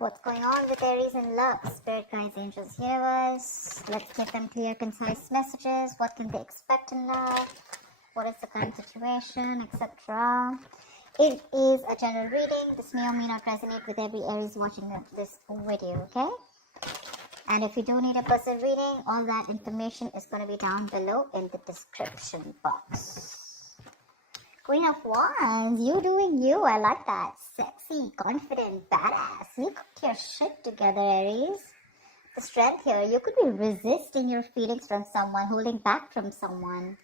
What's going on with Aries in love? Spirit guides, angels, healers. Let's give them clear, concise messages. What can they expect in love? What is the current situation, etc. It is a general reading. This may or may not resonate with every Aries watching this video, okay? And if you do need a personal reading, all that information is going to be down below in the description box. Queen of Wands, you doing you. I like that. Sexy, confident, badass. You got your shit together, Aries. The strength here, you could be resisting your feelings from someone, holding back from someone.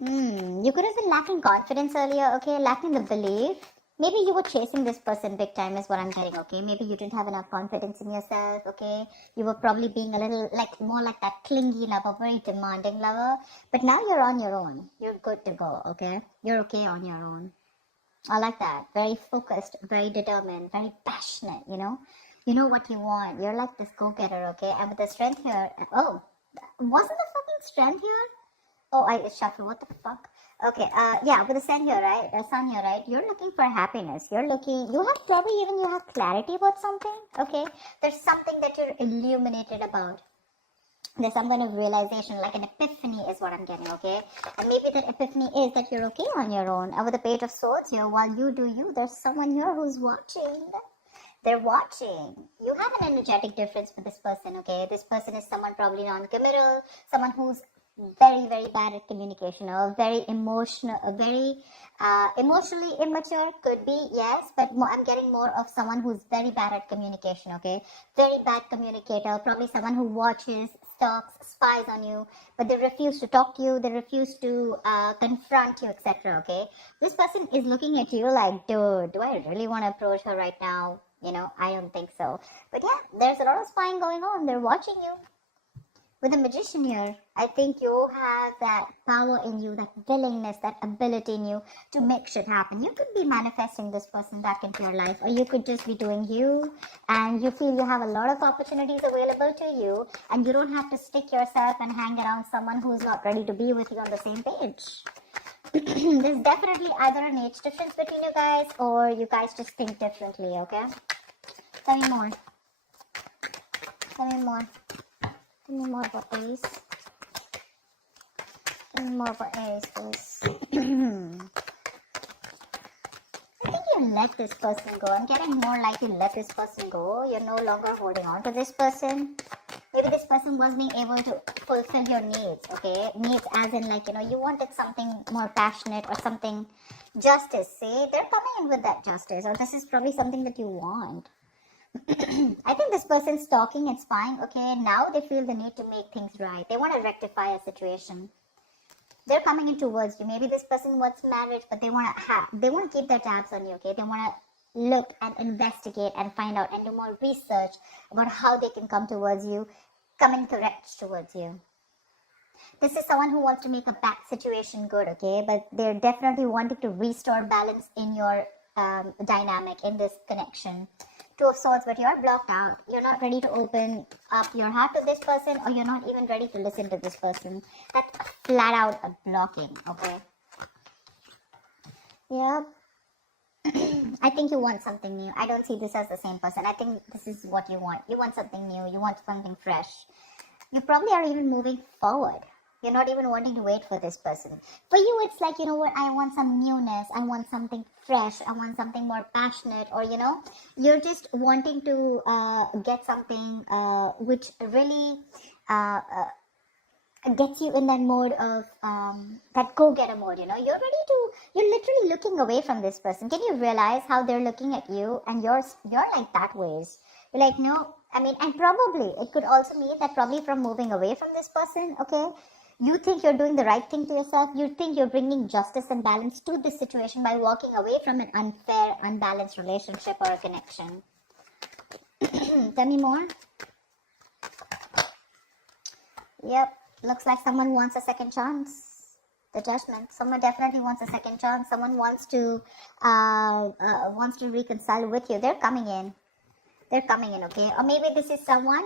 You could have been lacking confidence earlier, okay? Lacking the belief. Maybe you were chasing this person big time is what I'm getting, okay? Maybe you didn't have enough confidence in yourself, okay? You were probably being a little, more like that clingy lover, very demanding lover. But now you're on your own. You're good to go, okay? You're okay on your own. I like that. Very focused, very determined, very passionate, you know? You know what you want. You're like this go-getter, okay? And with the strength here, oh, wasn't the fucking strength here? Oh, I shuffle. What the fuck? Okay, yeah, with the sun here, right? You're looking for happiness. You have clarity about something, okay? There's something that you're illuminated about. There's some kind of realization, like an epiphany is what I'm getting, okay? And maybe that epiphany is that you're okay on your own. And with the Page of Swords here, while you do you, there's someone here who's watching. They're watching. You have an energetic difference with this person, okay? This person is someone probably non-committal, someone who's very, very bad at communication, or very emotional, emotionally immature, could be, yes, but I'm getting more of someone who's very bad at communication, okay? Very bad communicator, probably someone who watches, stalks, spies on you, but they refuse to talk to you, they refuse to confront you, etc., okay? This person is looking at you like, dude, do I really want to approach her right now? You know, I don't think so. But yeah, there's a lot of spying going on. They're watching you. With the Magician here, I think you have that power in you, that willingness, that ability in you to make shit happen. You could be manifesting this person back into your life, or you could just be doing you, and you feel you have a lot of opportunities available to you, and you don't have to stick yourself and hang around someone who's not ready to be with you on the same page. There's definitely either an age difference between you guys, or you guys just think differently, okay? Tell me more. Tell me more. Tell me more about Aries. Tell me more about Aries, please. I think you let this person go. I'm getting more like you let this person go. You're no longer holding on to this person. Maybe this person was being able to fulfill your needs, okay? Needs as in like, you know, you wanted something more passionate or something justice. See, they're coming in with that justice, or this is probably something that you want. I think this person's talking and spying, okay? Now they feel the need to make things right. They want to rectify a situation. They're coming in towards you. Maybe this person wants marriage, but they want to keep their tabs on you, okay? They want to look and investigate and find out and do more research about how they can come towards you, come in correct towards you. This is someone who wants to make a bad situation good, okay? But they're definitely wanting to restore balance in your dynamic, in this connection. Two of Swords, but you're blocked out. You're not ready to open up your heart to this person, or you're not even ready to listen to this person. That's flat out a blocking, okay? Yep. I think you want something new. I don't see this as the same person. I think this is what you want. You want something new. You want something fresh. You probably are even moving forward. You're not even wanting to wait for this person. For you, it's like, you know what, I want some newness. I want something fresh. I want something more passionate. Or, you know, you're just wanting to get something which really gets you in that mode of, that go-getter mode, you know. You're literally looking away from this person. Can you realize how they're looking at you? And you're like that ways. You're like, no, I mean, and probably, it could also mean that probably from moving away from this person, okay, you think you're doing the right thing to yourself. You think you're bringing justice and balance to this situation by walking away from an unfair, unbalanced relationship or a connection. Tell me more. Yep. Looks like someone wants a second chance. The Judgment. Someone definitely wants a second chance. Someone wants to reconcile with you. They're coming in. They're coming in, okay? Or maybe this is someone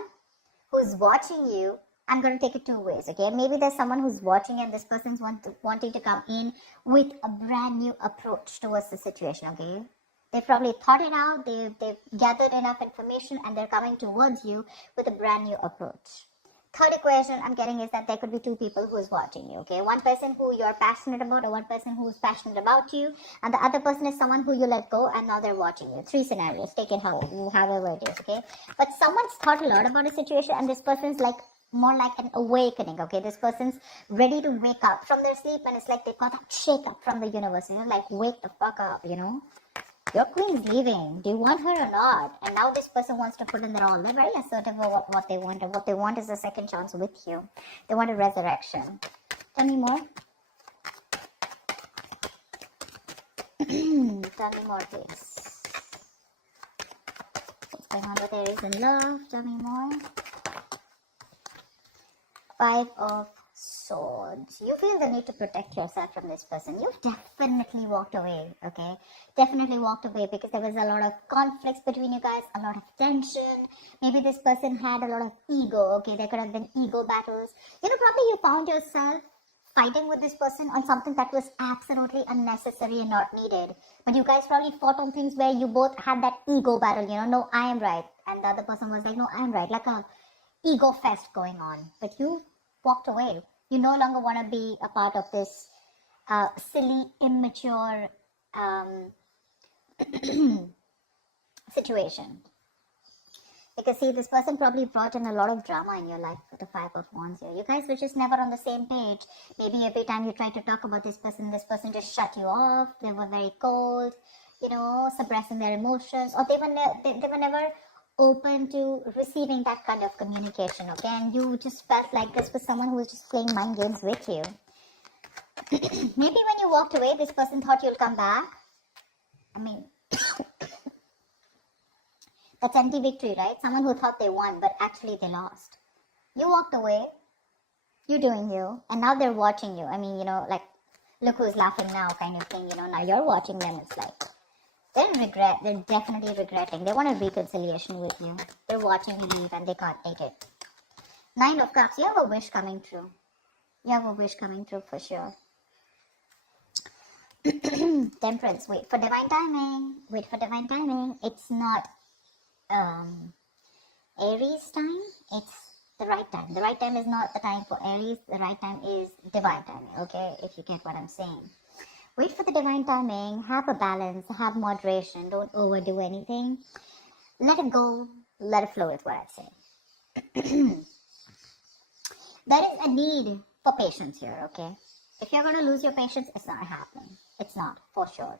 who's watching you. I'm going to take it two ways, okay? Maybe there's someone who's watching and this person's wanting to come in with a brand new approach towards the situation, okay? They've probably thought it out, they've gathered enough information, and they're coming towards you with a brand new approach. Third equation I'm getting is that there could be two people who is watching you, okay? One person who you're passionate about, or one person who is passionate about you, and the other person is someone who you let go and now they're watching you. Three scenarios, take it however it is, okay? But someone's thought a lot about a situation, and this person's like more like an awakening, okay? This person's ready to wake up from their sleep, and it's like they got that shake up from the universe, you know, like wake the fuck up, you know? Your queen's leaving. Do you want her or not? And now this person wants to put in their all. They're very assertive about what they want. And what they want is a second chance with you. They want a resurrection. Tell me more. Tell me more, please. What's going on with Aries in love? Tell me more. Five of Swords. You feel the need to protect yourself from this person. You've definitely walked away, okay? Definitely walked away because there was a lot of conflicts between you guys, a lot of tension. Maybe this person had a lot of ego, okay? There could have been ego battles. You know, probably you found yourself fighting with this person on something that was absolutely unnecessary and not needed. But you guys probably fought on things where you both had that ego battle, you know, no, I am right. And the other person was like, no, I am right. Like a ego fest going on. But you walked away. You no longer want to be a part of this silly, immature situation. Because see, this person probably brought in a lot of drama in your life with the Five of Wands here. You guys were just never on the same page. Maybe every time you tried to talk about this person just shut you off. They were very cold, you know, suppressing their emotions. Or they were never open to receiving that kind of communication, okay? And you just felt like this was someone who was just playing mind games with you. Maybe when you walked away, this person thought you'll come back. I mean, that's anti-victory, right? Someone who thought they won, but actually they lost. You walked away, you're doing you, and now they're watching you. I mean, you know, like, look who's laughing now kind of thing, you know, now you're watching them. It's like, they're definitely regretting. They want a reconciliation with you. They're watching you leave and they can't take it. Nine of Cups, you have a wish coming true. You have a wish coming true for sure. Temperance, wait for divine timing. Wait for divine timing. It's not Aries time, it's the right time. The right time is not the time for Aries. The right time is divine timing, okay? If you get what I'm saying. Wait for the divine timing, have a balance, have moderation, don't overdo anything. Let it go, let it flow is what I'd say. There is a need for patience here, okay? If you're going to lose your patience, it's not happening. It's not, for sure.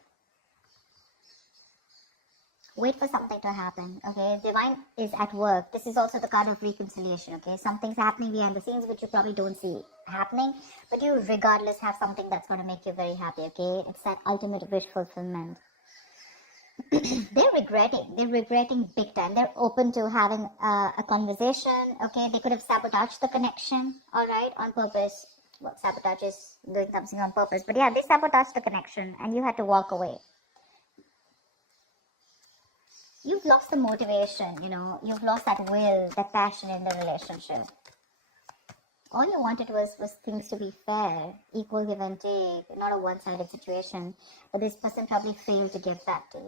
Wait for something to happen, okay? Divine is at work. This is also the card of reconciliation, okay? Something's happening behind the scenes which you probably don't see happening, but you regardless have something that's going to make you very happy, okay? It's that ultimate wish fulfillment. They're regretting big time. They're open to having a conversation, okay? They could have sabotaged the connection, all right, on purpose. Well, sabotage is doing something on purpose, but yeah, they sabotaged the connection and you had to walk away. You've lost the motivation, you know, you've lost that will, that passion in the relationship. All you wanted was things to be fair, equal give and take, not a one-sided situation. But this person probably failed to give that to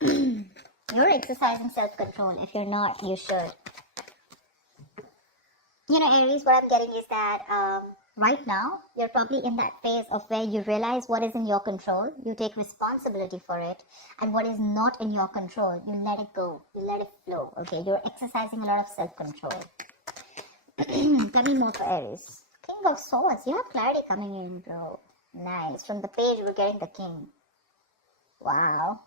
you. You're exercising self-control. If you're not, you should. You know, Aries, what I'm getting is that right now, you're probably in that phase of where you realize what is in your control, you take responsibility for it, and what is not in your control, you let it go, you let it flow, okay? You're exercising a lot of self-control. Tell me more for Aries. King of Swords, you have clarity coming in, bro. Nice. From the page, we're getting the King. Wow.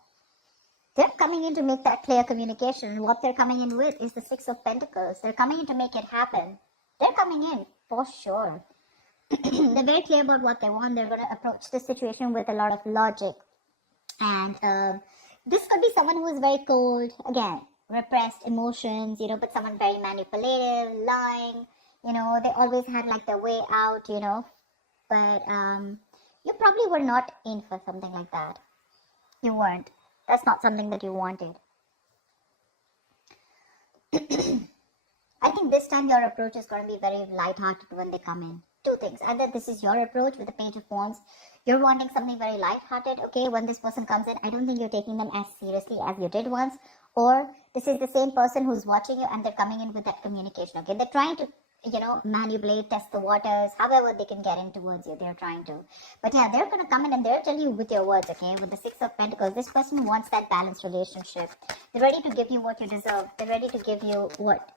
They're coming in to make that clear communication. What they're coming in with is the Six of Pentacles. They're coming in to make it happen. They're coming in, for sure. They're very clear about what they want. They're going to approach this situation with a lot of logic. And this could be someone who is very cold. Again, repressed emotions, you know, but someone very manipulative, lying. You know, they always had like their way out, you know. But you probably were not in for something like that. You weren't. That's not something that you wanted. I think this time your approach is going to be very light-hearted when they come in. two things. Either this is your approach with the Page of Wands. You're wanting something very light-hearted, okay? When this person comes in, I don't think you're taking them as seriously as you did once. Or this is the same person who's watching you and they're coming in with that communication, okay? They're trying to, manipulate, test the waters, however they can get in towards you. They're trying to. But yeah, they're going to come in and they'll tell you with your words, okay? With the Six of Pentacles, this person wants that balanced relationship. They're ready to give you what you deserve. They're ready to give you what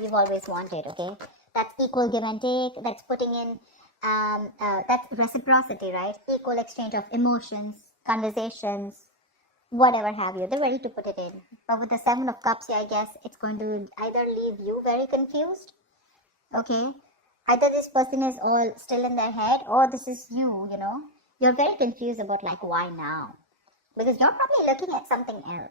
you've always wanted, okay? That's equal give and take. That's putting in, that's reciprocity, right? Equal exchange of emotions, conversations, whatever have you. They're ready to put it in. But with the Seven of Cups here, I guess it's going to either leave you very confused, okay? Either this person is all still in their head, or this is you, You're very confused about like why now? Because you're probably looking at something else.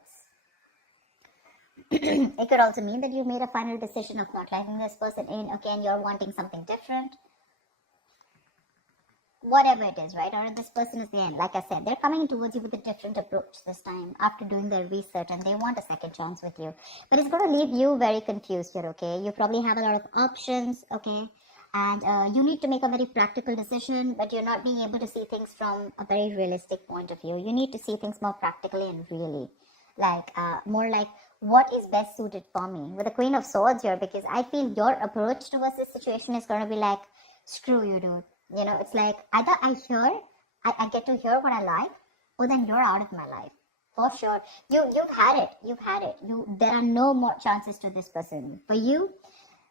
It could also mean that you made a final decision of not letting this person in, okay, and you're wanting something different. Whatever it is, right? Or this person is the end. Like I said, they're coming towards you with a different approach this time after doing their research, and they want a second chance with you. But it's going to leave you very confused here, okay? You probably have a lot of options, okay? And you need to make a very practical decision, but you're not being able to see things from a very realistic point of view. You need to see things more practically and really. Like, more like, what is best suited for me? With the Queen of Swords here, because I feel your approach towards this situation is going to be like, screw you, dude. It's like either I get to hear what I like, or then you're out of my life. For sure. You've had it. There are no more chances to this person. For you,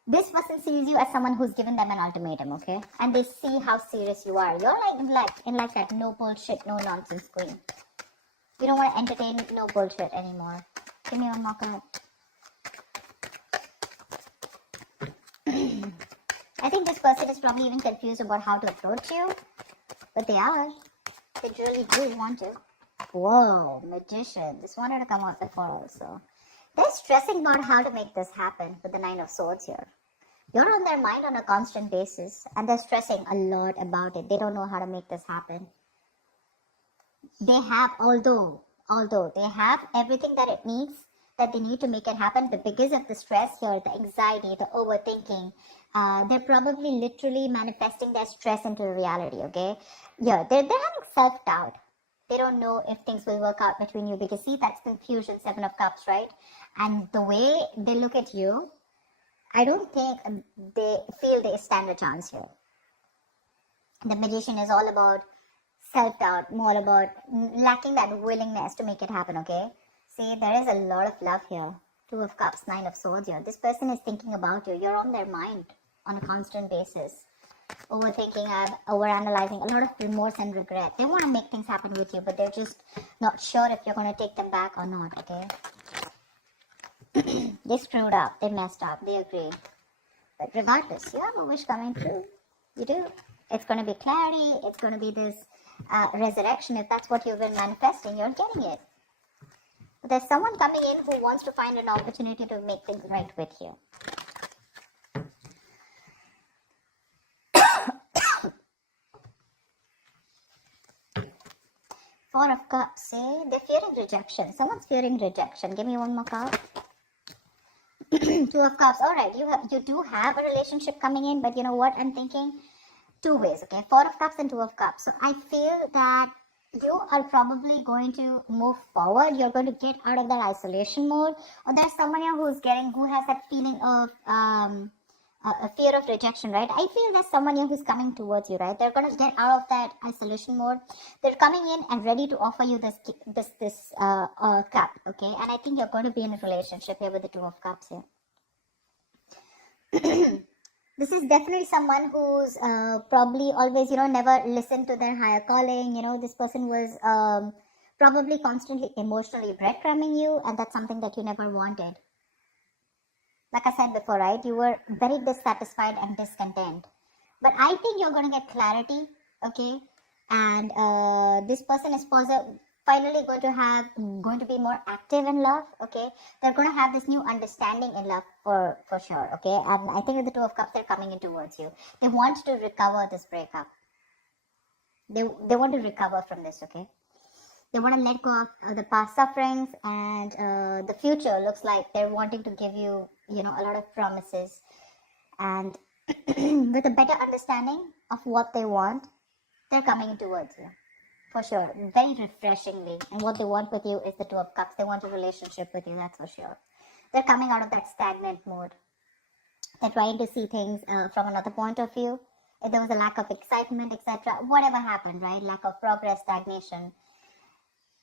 this person sees you as someone who's given them an ultimatum, okay? And they see how serious you are. You're like that no bullshit, no nonsense queen. You don't want to entertain no bullshit anymore. Give me one more card. I think this person is probably even confused about how to approach you. But they are. They really do want to. Whoa, Magician. This wanted to come out before also. They're stressing about how to make this happen with the Nine of Swords here. You're on their mind on a constant basis. And they're stressing a lot about it. They don't know how to make this happen. They have, although they have everything that it needs, that they need to make it happen, but because of the stress here, the anxiety, the overthinking, they're probably literally manifesting their stress into reality, okay? Yeah, they're having self-doubt. They don't know if things will work out between you, because see, that's confusion, Seven of Cups, right? And the way they look at you, I don't think they feel they stand a chance here. The Magician is all about self-doubt, more about lacking that willingness to make it happen, okay? See, there is a lot of love here. Two of Cups, Nine of Swords here. This person is thinking about you. You're on their mind on a constant basis. Overthinking, overanalyzing, a lot of remorse and regret. They want to make things happen with you, but they're just not sure if you're going to take them back or not, okay? They screwed up. They messed up. They agree. But regardless, you have a wish coming true. You do. It's going to be clarity. It's going to be this resurrection. If that's what you've been manifesting, you're getting it. But there's someone coming in who wants to find an opportunity to make things right with you. Four of Cups, see? They're fearing rejection. Someone's fearing rejection. Give me one more card. Two of Cups. All right, you do have a relationship coming in, but you know what I'm thinking? Two ways, okay? Four of Cups and Two of Cups. So I feel that you are probably going to move forward. You're going to get out of that isolation mode. Or there's someone here who has that feeling of a fear of rejection, right? I feel there's someone here who's coming towards you, right? They're going to get out of that isolation mode. They're coming in and ready to offer you this cup, okay? And I think you're going to be in a relationship here with the Two of Cups here. This is definitely someone who's probably always, never listened to their higher calling. This person was probably constantly emotionally breadcrumbing you, and that's something that you never wanted. Like I said before, right? You were very dissatisfied and discontent. But I think you're going to get clarity, okay? And this person is finally going to be more active in love, okay? They're going to have this new understanding in love for sure, okay? And I think with the Two of Cups, they're coming in towards you. They want to recover this breakup. They want to recover from this, okay? They want to let go of the past sufferings, and the future looks like they're wanting to give you, a lot of promises. And with a better understanding of what they want, they're coming towards you. For sure. Very refreshingly. And what they want with you is the Two of Cups. They want a relationship with you, that's for sure. They're coming out of that stagnant mode. They're trying to see things from another point of view. If there was a lack of excitement, etc., whatever happened, right? Lack of progress, stagnation.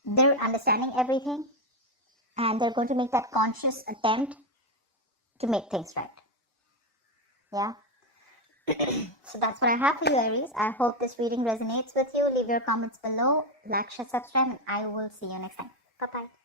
They're understanding everything and they're going to make that conscious attempt to make things right. Yeah. So that's what I have for you, Aries. I hope this reading resonates with you. Leave your comments below, like, share, subscribe, and I will see you next time. Bye-bye.